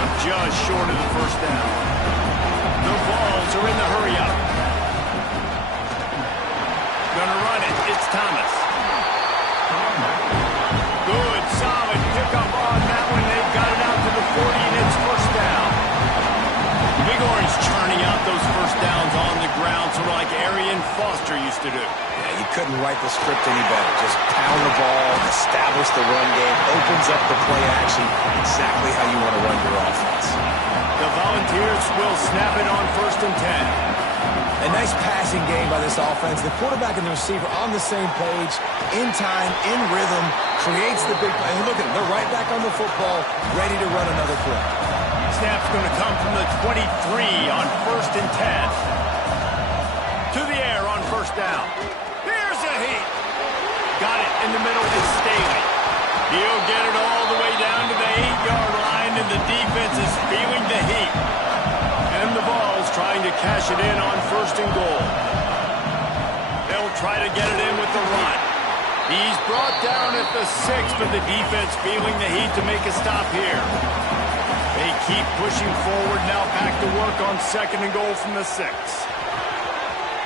stop just short of the first down. The Vols are in the hurry-up. Gonna run it. It's Thomas. Good, solid pickup on that one. They've got it out to the 40, and it's first down. Big Orange churning out those first downs on the ground, sort of like Arian Foster used to do. Yeah, you couldn't write the script any better. Just pound the ball, establish the run game, opens up the play action, exactly how you want to run your offense. The Volunteers will snap it on 1st and 10. A nice passing game by this offense. The quarterback and the receiver on the same page, in time, in rhythm, creates the big play. And look at them, they're right back on the football, ready to run another play. Snap's going to come from the 23 on 1st and 10. To the air on 1st down. Here's a heat. Got it in the middle. It's Staley. He'll get it all the way down to the 8-yard line, and the defense is feeling the heat. And the Vols trying to cash it in on 1st and goal. They'll try to get it in with the run. He's brought down at the 6, but the defense feeling the heat to make a stop here. They keep pushing forward, now back to work on 2nd and goal from the 6.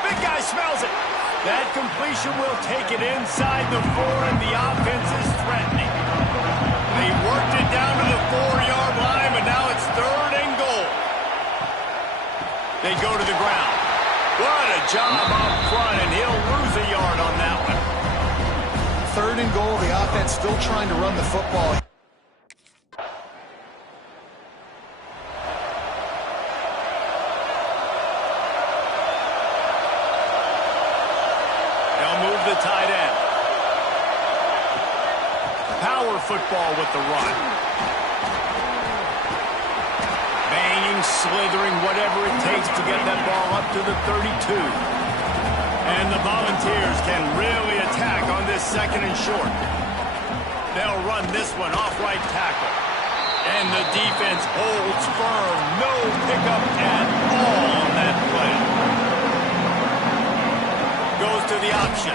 Big guy smells it. That completion will take it inside the 4, and the offense is threatening. They worked it down to the 4-yard line, but now it's 3rd and goal. They go to the ground. What a job up front, and he'll lose a yard on that one. 3rd and goal, the offense still trying to run the football. The tight end. Power football with the run. Banging, slithering, whatever it takes to get that ball up to the 32. And the Volunteers can really attack on this 2nd and short. They'll run this one off right tackle. And the defense holds firm. No pickup at all on that play. Goes to the option.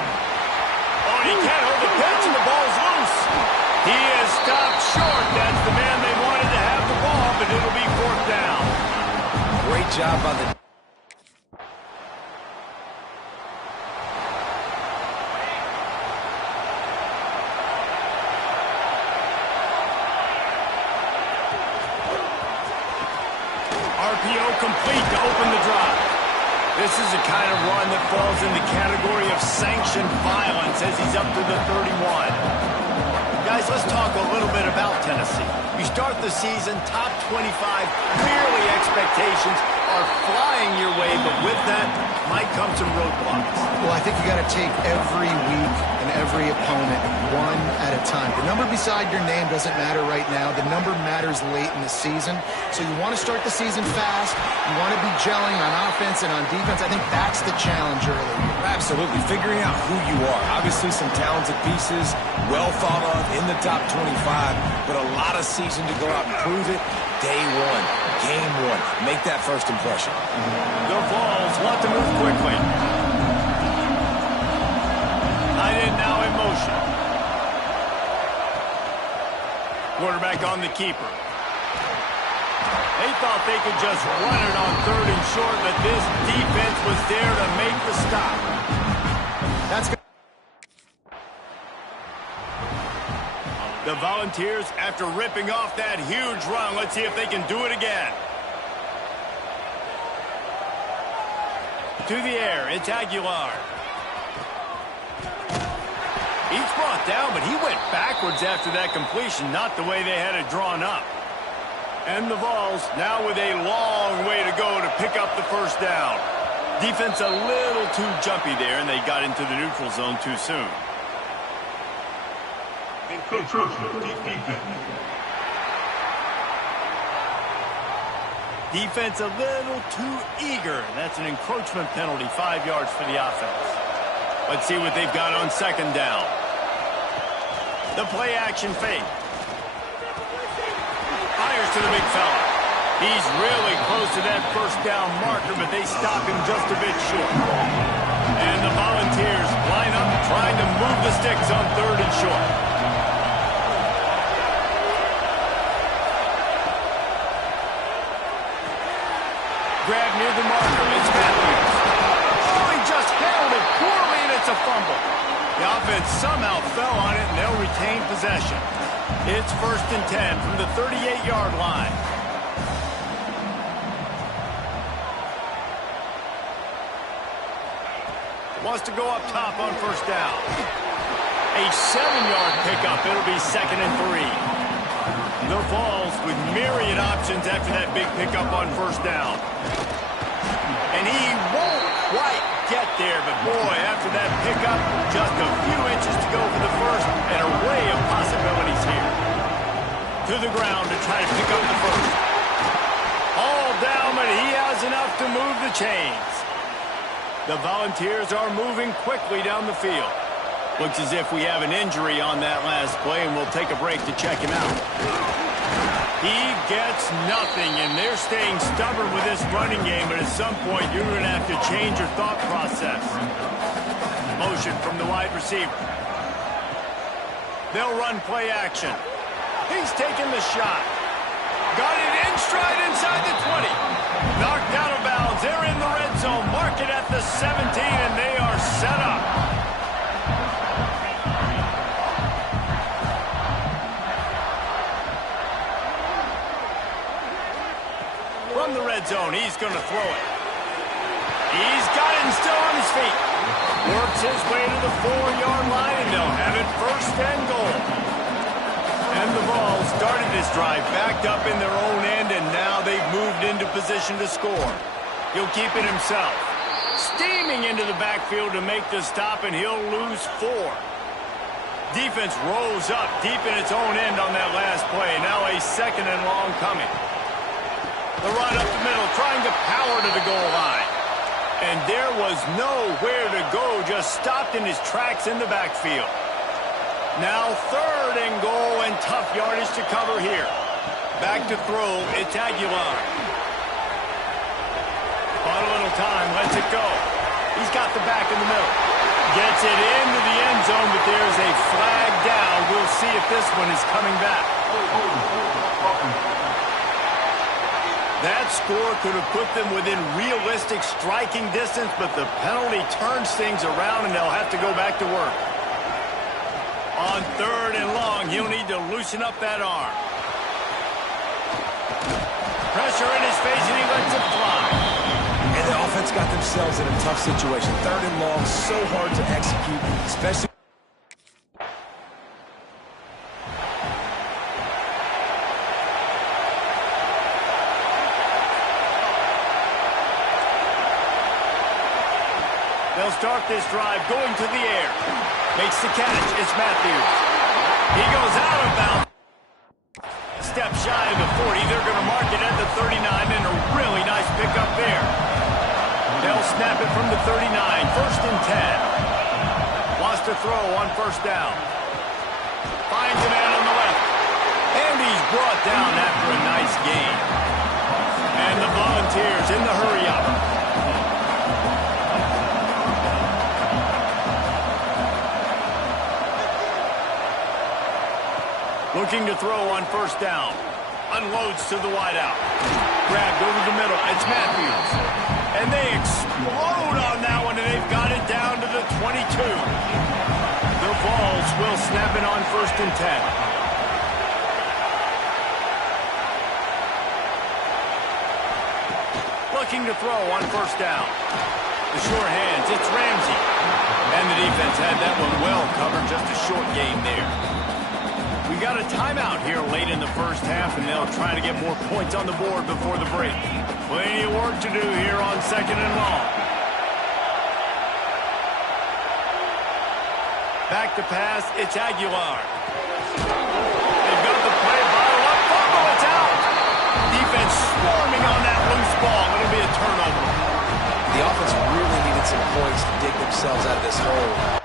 Oh, he can't hold the pitch, and the ball's loose. He is stopped short. That's the man they wanted to have the ball, but it'll be 4th down. Great job by the... RPO complete to open the drive. This is the kind of run that falls in the category of sanctioned violence as he's up to the 31. Guys, let's talk a little bit about Tennessee. You start the season top 25, clearly expectations are flying your way, but with that might come some roadblocks. Well, I think you got to take every week and every opponent one at a time. The number beside your name doesn't matter right now. The number matters late in the season. So you want to start the season fast. You want to be gelling on offense and on defense. I think that's the challenge early. Absolutely. Figuring out who you are. Obviously some talented pieces, well thought of in the top 25, but a lot of season to go out and prove it. Day one, game one. Make that first impression. The Vols want to move quickly. Tight end now in motion. Quarterback on the keeper. They thought they could just run it on 3rd and short, but this defense was there to make the stop. That's good. The Volunteers, after ripping off that huge run, let's see if they can do it again. To the air, it's Aguilar. He's brought down, but he went backwards after that completion, not the way they had it drawn up. And the Vols now with a long way to go to pick up the 1st down. Defense a little too jumpy there, and they got into the neutral zone too soon. Defense a little too eager. That's an encroachment penalty, 5 yards for the offense. Let's see what they've got on 2nd down. The play action fake. Fires to the big fella. He's really close to that 1st down marker, but they stop him just a bit short. And the Volunteers line up trying to move the sticks on 3rd and short. grab near the marker. It's Matthews. Oh, he just handled it poorly, and it's a fumble. The offense somehow fell on it, and they'll retain possession. It's 1st and 10 from the 38-yard line. Wants to go up top on 1st down. A 7-yard pickup. It'll be 2nd and 3. The Vols with myriad options after that big pickup on 1st down. And he won't quite get there, but boy, after that pickup, just a few inches to go for the first, an array of possibilities here. To the ground to try to pick up the first. All down, but he has enough to move the chains. The Volunteers are moving quickly down the field. Looks as if we have an injury on that last play, and we'll take a break to check him out. He gets nothing, and they're staying stubborn with this running game, but at some point you're going to have to change your thought process. Motion from the wide receiver. They'll run play action. He's taking the shot. Got it in stride inside the 20. Knocked out of bounds. They're in the red zone. Mark it at the 17, and they are set up. From the red zone, he's going to throw it. He's got it and still on his feet. Works his way to the 4-yard line, and they'll have it 1st and goal. And the Vols started this drive backed up in their own end, and now they've moved into position to score. He'll keep it himself. Steaming into the backfield to make the stop, and he'll lose 4. Defense rolls up deep in its own end on that last play. Now a 2nd and long coming. The run up the middle, trying to power to the goal line. And there was nowhere to go, just stopped in his tracks in the backfield. Now 3rd and goal, and tough yardage to cover here. Back to throw, it's Aguilar. Bought a little time, lets it go. He's got the back in the middle. Gets it into the end zone, but there's a flag down. We'll see if this one is coming back. That score could have put them within realistic striking distance, but the penalty turns things around, and they'll have to go back to work. On 3rd and long, he'll need to loosen up that arm. Pressure in his face, and he lets it fly. And the offense got themselves in a tough situation. 3rd and long, so hard to execute, especially. They'll start this drive going to the air. Makes the catch. It's Matthews. He goes out of bounds. Step shy of the 40. They're going to mark it at the 39, and a really nice pickup there. They'll snap it from the 39. 1st and 10. Wants to throw on 1st down. Finds a man on the left. And he's brought down after a nice gain. And the Volunteers in the hurry-up. Looking to throw on 1st down. Unloads to the wideout. Grabbed over the middle. It's Matthews. And they explode on that one, and they've got it down to the 22. The Vols will snap it on 1st and 10. Looking to throw on 1st down. The sure hands. It's Ramsey. And the defense had that one well covered. Just a short gain there. We got a timeout here late in the 1st half, and they'll try to get more points on the board before the break. Plenty of work to do here on 2nd and long. Back to pass, it's Aguilar. They've got the play, bottle up, fumble, it's out. Defense swarming on that loose ball. It'll be a turnover. The offense really needed some points to dig themselves out of this hole.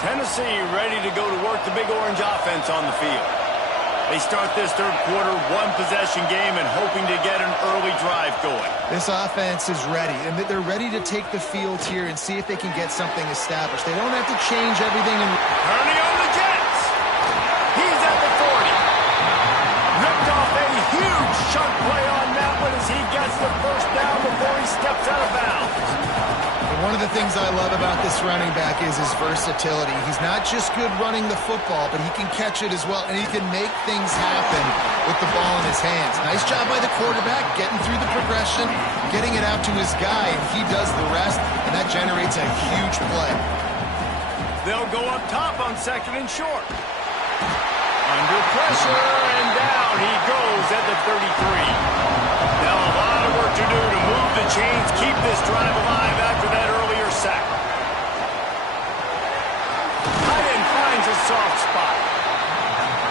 Tennessee ready to go to work the Big Orange offense on the field. They start this 3rd quarter one-possession game and hoping to get an early drive going. This offense is ready, and they're ready to take the field here and see if they can get something established. They don't have to change everything. Turning on the Jets. He's at the 40. Ripped off a huge the first down before he steps out of bounds. One of the things I love about this running back is his versatility. He's not just good running the football, but he can catch it as well, and he can make things happen with the ball in his hands. Nice job by the quarterback, getting through the progression, getting it out to his guy, and he does the rest, and that generates a huge play. They'll go up top on second and short. Under pressure, and down he goes at the 33. Now a lot of work to do to move the chains, keep this drive alive after that earlier sack. Tight end finds a soft spot.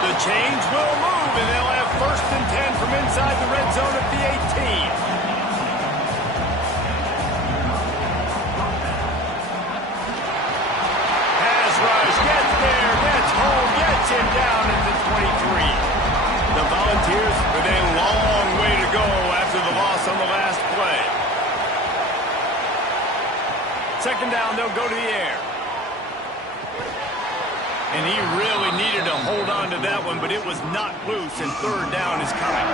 The chains will move, and they'll have 1st and 10 from inside the red zone at the 18. Pass rush, gets there, gets home, gets him down at the 23. The Volunteers with a long way to go after the loss on the last play. 2nd down, they'll go to the air. And he really needed to hold on to that one, but it was not loose, and 3rd down is coming.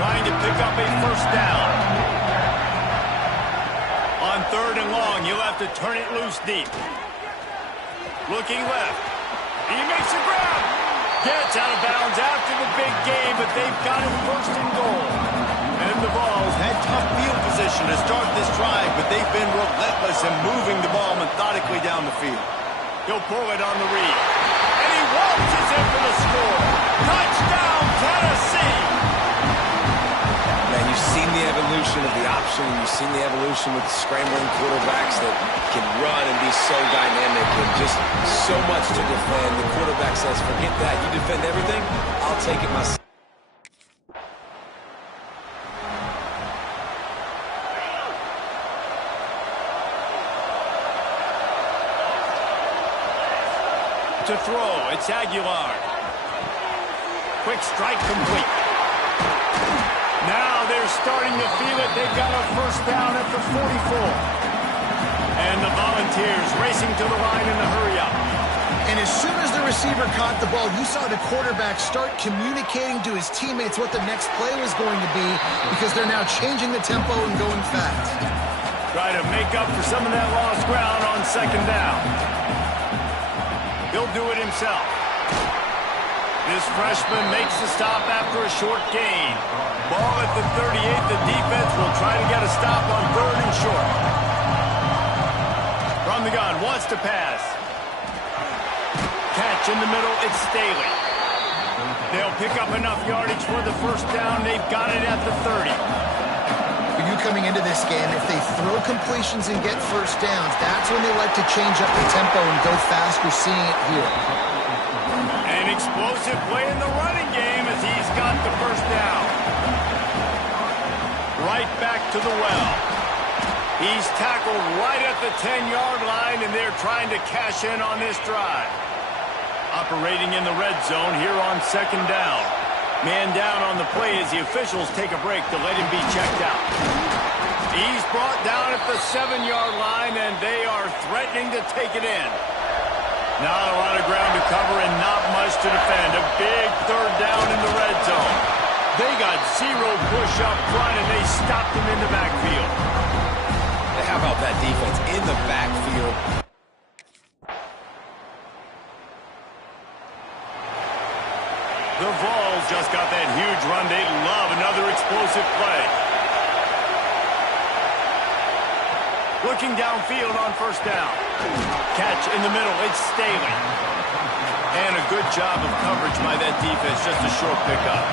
Trying to pick up a 1st down. On 3rd and long, you'll have to turn it loose deep. Looking left. He makes a grab. Gets out of bounds after the big game, but they've got him 1st and goal. And the Vols had tough field position to start this drive, but they've been relentless in moving the ball methodically down the field. He'll pull it on the read. And he waltzes in for the score. Touchdown, Tennessee! Man, you've seen the evolution of the option. You've seen the evolution with scrambling quarterbacks that can run and be so dynamic and just so much to defend. The quarterback says, forget that. You defend everything, I'll take it myself. To throw, it's Aguilar. Quick strike complete. Now they're starting to feel it. They've got a 1st down at the 44. And the Volunteers racing to the line in the hurry-up. And as soon as the receiver caught the ball, you saw the quarterback start communicating to his teammates what the next play was going to be, because they're now changing the tempo and going fast. Try to make up for some of that lost ground on 2nd down. He'll do it himself. This freshman makes the stop after a short gain. Ball at the 38. The defense will try to get a stop on 3rd and short. From the gun, wants to pass. Catch in the middle, it's Staley. They'll pick up enough yardage for the 1st down. They've got it at the 30. For you coming into this game, if they throw completions and get 1st downs, that's when they like to change up the tempo and go fast. We're seeing it here. An explosive play in the running game as he's got the 1st down. Right back to the well. He's tackled right at the 10-yard line, and they're trying to cash in on this drive. Operating in the red zone here on 2nd down. Man down on the play as the officials take a break to let him be checked out. He's brought down at the 7-yard line, and they are threatening to take it in. Not a lot of ground to cover and not much to defend. A big 3rd down in the red zone. They got 0 push up front, and they stopped him in the backfield. How about that defense in the backfield? The Vols just got that huge run. They love another explosive play. Looking downfield on 1st down. Catch in the middle. It's Staley. And a good job of coverage by that defense. Just a short pickup.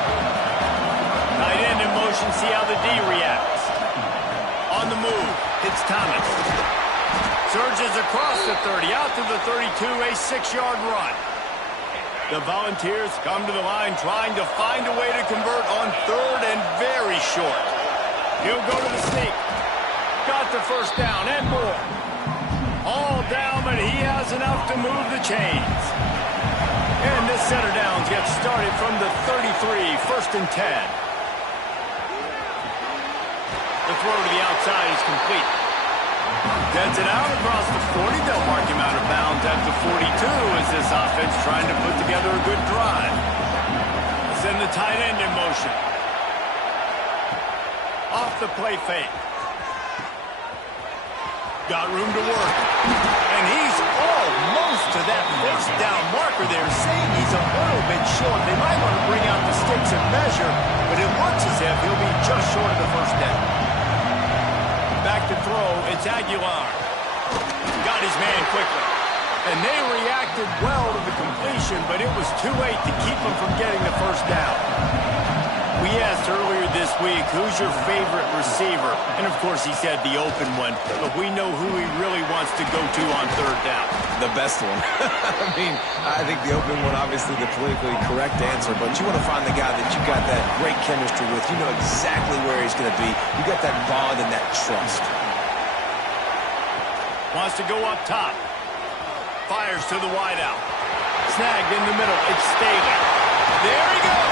Tight end in motion. See how the D reacts. On the move. It's Thomas. Surges across the 30. Out to the 32. A 6-yard run. The Volunteers come to the line trying to find a way to convert on 3rd and very short. He'll go to the sneak. Got the 1st down and more. All down, but he has enough to move the chains. And this center downs gets started from the 33, 1st and 10. The throw to the outside is complete. Gets it out across the 40. They'll mark him out of bounds at the 42 as this offense trying to put together a good drive. Send the tight end in motion. Off the play fake. Got room to work. And he's almost to that first down marker there, saying he's a little bit short. They might want to bring out the sticks and measure, but it looks as if he'll be just short of the first down. Back to throw, it's Aguilar. Got his man quickly. And they reacted well to the completion, but it was too late to keep him from getting the first down. We asked earlier this week, who's your favorite receiver? And, of course, he said the open one. But we know who he really wants to go to on third down. The best one. I mean, I think the open one, obviously the politically correct answer, but you want to find the guy that you got that great chemistry with. You know exactly where he's going to be. You got that bond and that trust. Wants to go up top. Fires to the wideout. Snagged in the middle. It's Staley. There he goes.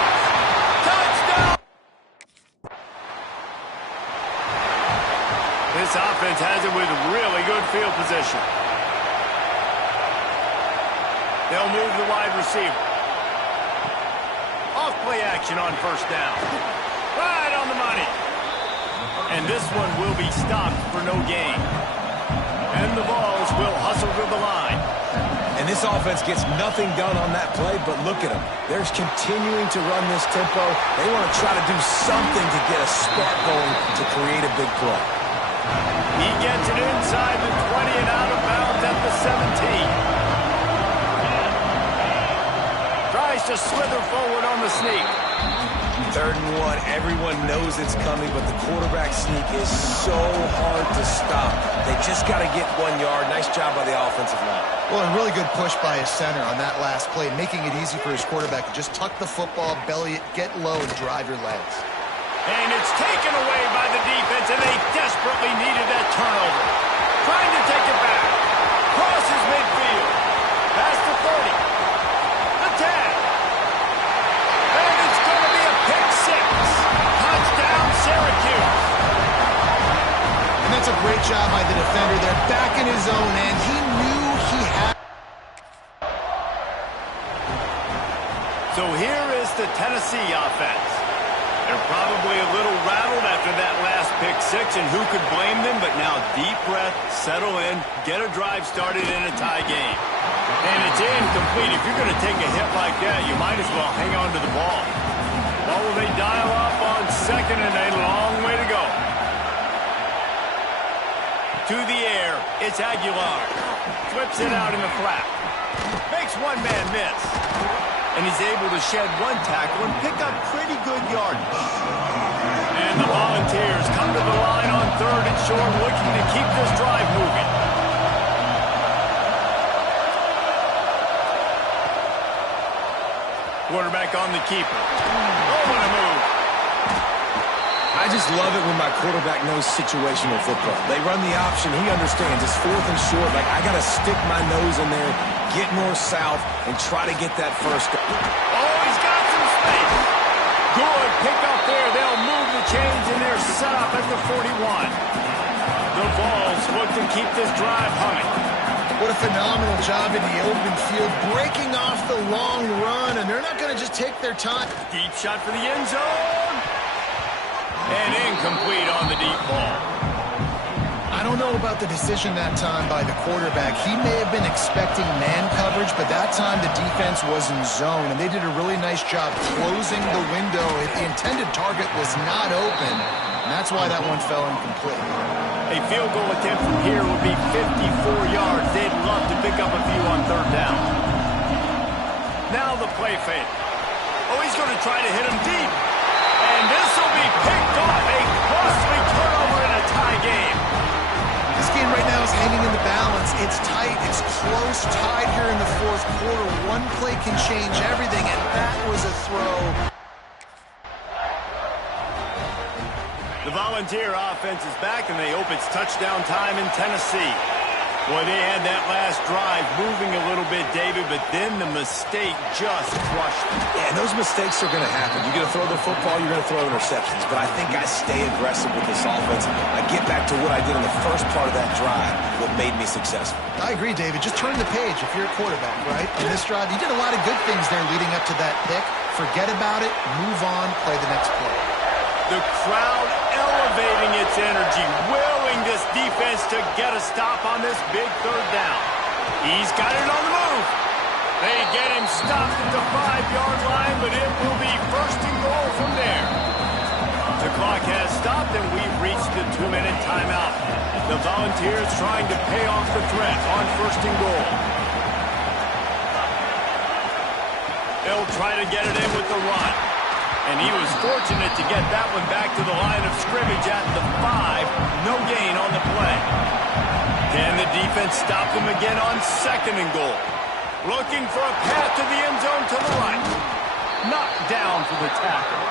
Touchdown! This offense has it with really good field position. They'll move the wide receiver. Off play action on first down. Right on the money. And this one will be stopped for no gain. And the Vols will hustle to the line. And this offense gets nothing done on that play, but look at them. They're continuing to run this tempo. They want to try to do something to get a spark going to create a big play. He gets it inside the 20 and out of bounds at the 17. Tries to slither forward on the sneak. 3rd and 1, everyone knows it's coming, but the quarterback sneak is so hard to stop. They just got to get 1 yard. Nice job by the offensive line. Well, a really good push by his center on that last play, making it easy for his quarterback to just tuck the football, belly it, get low, and drive your legs. And it's taken away by the defense, and they desperately needed that turnover. Trying to take it back. Crosses midfield. Past the 30. The 10. And it's going to be a pick six. Touchdown, Syracuse. And that's a great job by the defender there, back in his own end. He knew he had. So here is the Tennessee offense. They're probably a little rattled after that last pick six, and who could blame them? But now deep breath, settle in, get a drive started in a tie game. And it's incomplete. If you're going to take a hit like that, you might as well hang on to the ball. Well, will they dial up on second, and a long way to go. To the air, it's Aguilar. Flips it out in the flat. Makes one man miss. And he's able to shed one tackle and pick up pretty good yardage. And the Volunteers come to the line on 3rd and short, looking to keep this drive moving. Quarterback on the keeper. Oh, what a move. I just love it when my quarterback knows situational football. They run the option. He understands. It's 4th and short. Like, I got to stick my nose in there, get north-south, and try to get that first. Oh, he's got some space. Good pick up there. They'll move the chains, and they're set up at the 41. The Vols look to keep this drive humming. What a phenomenal job in the open field, breaking off the long run, and they're not going to just take their time. Deep shot for the end zone. And incomplete on the deep ball. I don't know about the decision that time by the quarterback. He may have been expecting man coverage, but that time the defense was in zone, and they did a really nice job closing the window. The intended target was not open, and that's why that one fell incomplete. A field goal attempt from here would be 54 yards. They'd love to pick up a few on 3rd down. Now the play fake. Oh, he's going to try to hit him deep. And this will be picked off. A costly turnover in a tie game. This game right now is hanging in the balance. It's tight. It's close. Tied here in the 4th quarter. One play can change everything, and that was a throw. The Volunteer offense is back, and they hope it's touchdown time in Tennessee. Boy, they had that last drive moving a little bit, David, but then the mistake just crushed them. Yeah, and those mistakes are going to happen. You're going to throw the football, you're going to throw interceptions. But I think I stay aggressive with this offense. I get back to what I did in the first part of that drive, what made me successful. I agree, David. Just turn the page if you're a quarterback, right? On this drive, you did a lot of good things there leading up to that pick. Forget about it, move on, play the next play. The crowd elevates elevating its energy, willing this defense to get a stop on this big third down. He's got it on the move. They get him stopped at the 5-yard line, but it will be first and goal from there. The clock has stopped, and we've reached the 2-minute timeout. The Volunteers trying to pay off the threat on first and goal. They'll try to get it in with the run. And he was fortunate to get that one back to the line of scrimmage at the 5. No gain on the play. Can the defense stop them again on second and goal? Looking for a path to the end zone to the right. Knocked down for the tackle.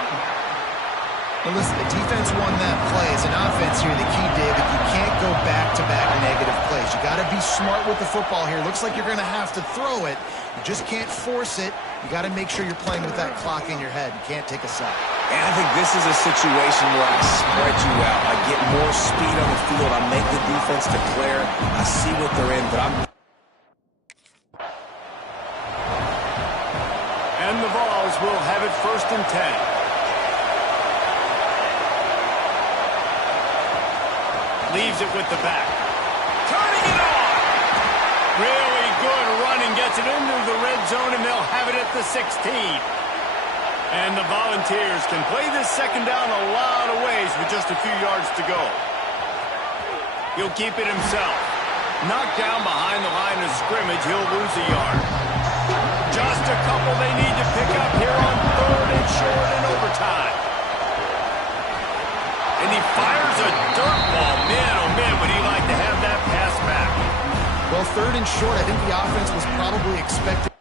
Well, listen, the defense won that play. As an offense here, the key, David, you can't go back-to-back negative plays. You got to be smart with the football here. Looks like you're going to have to throw it. You just can't force it. You got to make sure you're playing with that clock in your head. You can't take a sack. And I think this is a situation where I spread you out. I get more speed on the field. I make the defense declare. I see what they're in, but I'm... And the Vols will have it first and 10. Leaves it with the back. Turning it on! Really good running. Gets it into the red zone, and they'll have it at the 16. And the Volunteers can play this second down a lot of ways with just a few yards to go. He'll keep it himself. Knocked down behind the line of scrimmage. He'll lose a yard. Just a couple they need to pick up here on third and short in overtime. And he fires a dirt ball. Man, oh man, would he like to have that pass back. Well, third and short, I think the offense was probably expecting